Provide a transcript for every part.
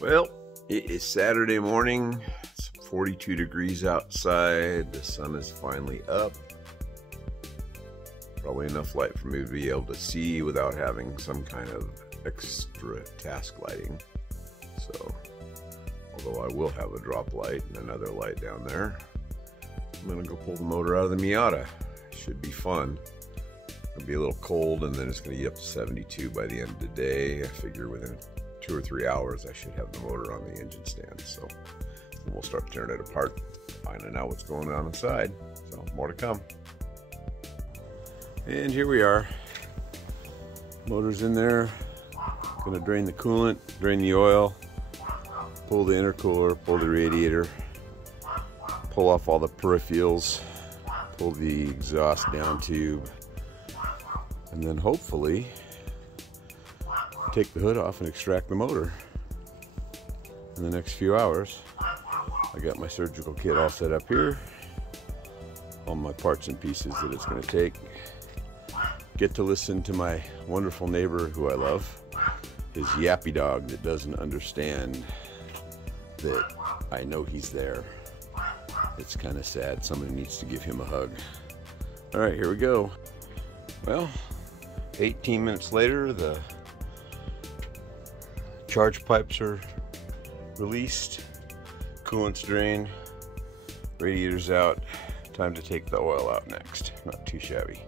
Well, it is Saturday morning. It's 42 degrees outside. The sun is finally up. Probably enough light for me to be able to see without having some kind of extra task lighting. So, although I will have a drop light and another light down there, I'm gonna go pull the motor out of the Miata. Should be fun. It'll be a little cold, and then it's gonna get up to 72 by the end of the day. I figure within 2 or 3 hours I should have the motor on the engine stand. So we'll start tearing it apart, finding out what's going on inside. So more to come. And here we are. Motor's in there. Gonna drain the coolant, drain the oil, pull the intercooler, pull the radiator, pull off all the peripherals, pull the exhaust down tube, and then hopefully take the hood off and extract the motor in the next few hours. I got my surgical kit all set up here, all my parts and pieces that it's going to take. Get to listen to my wonderful neighbor who I love, his yappy dog that doesn't understand that I know he's there. It's kind of sad. Somebody needs to give him a hug. All right, here we go. Well, 18 minutes later, the charge pipes are released, coolant's drained, radiator's out. Time to take the oil out next. Not too shabby.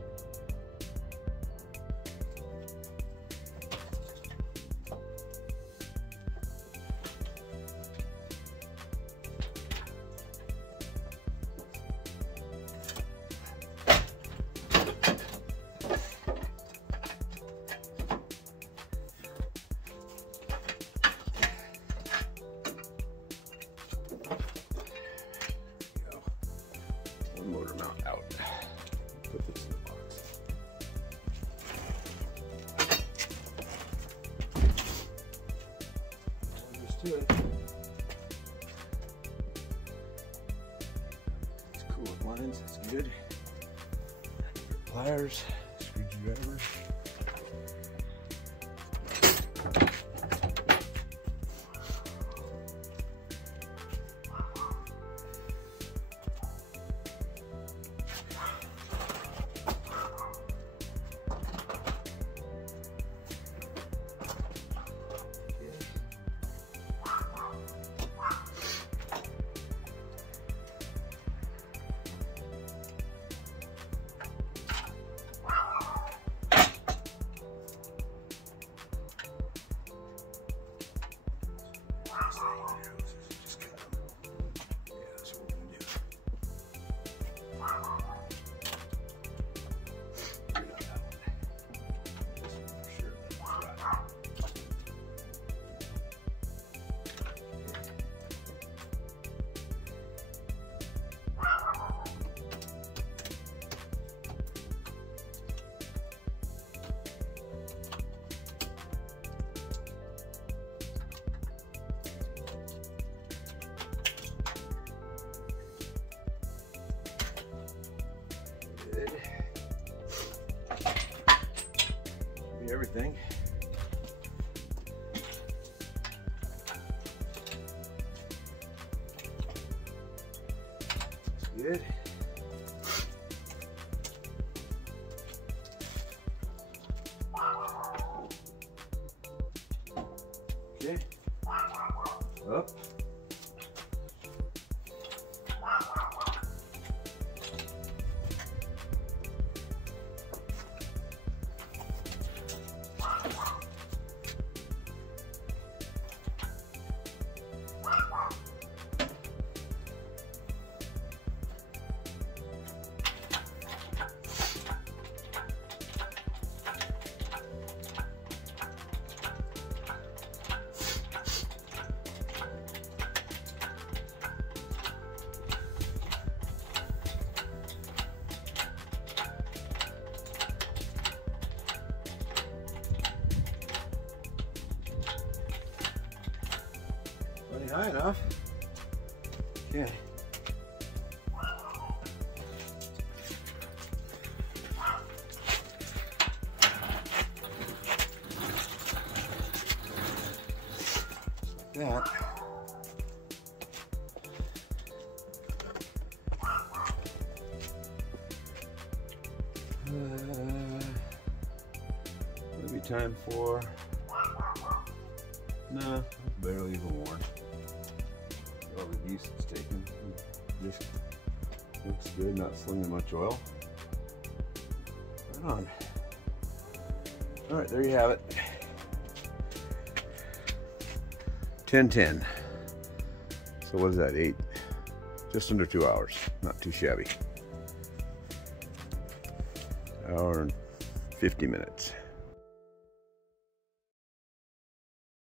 Motor mount out. Put this in the box. Just do it. It's coolant lines, that's good. Pliers, screwdriver. Everything. That's good. Okay. Up. High enough. Okay. that. Maybe time for, no, barely even worn. All the use it's taken. Just looks good, not slinging much oil. Right on. All right, there you have it. 10:10. So what is that, 8? Just under 2 hours. Not too shabby. Hour and 50 minutes.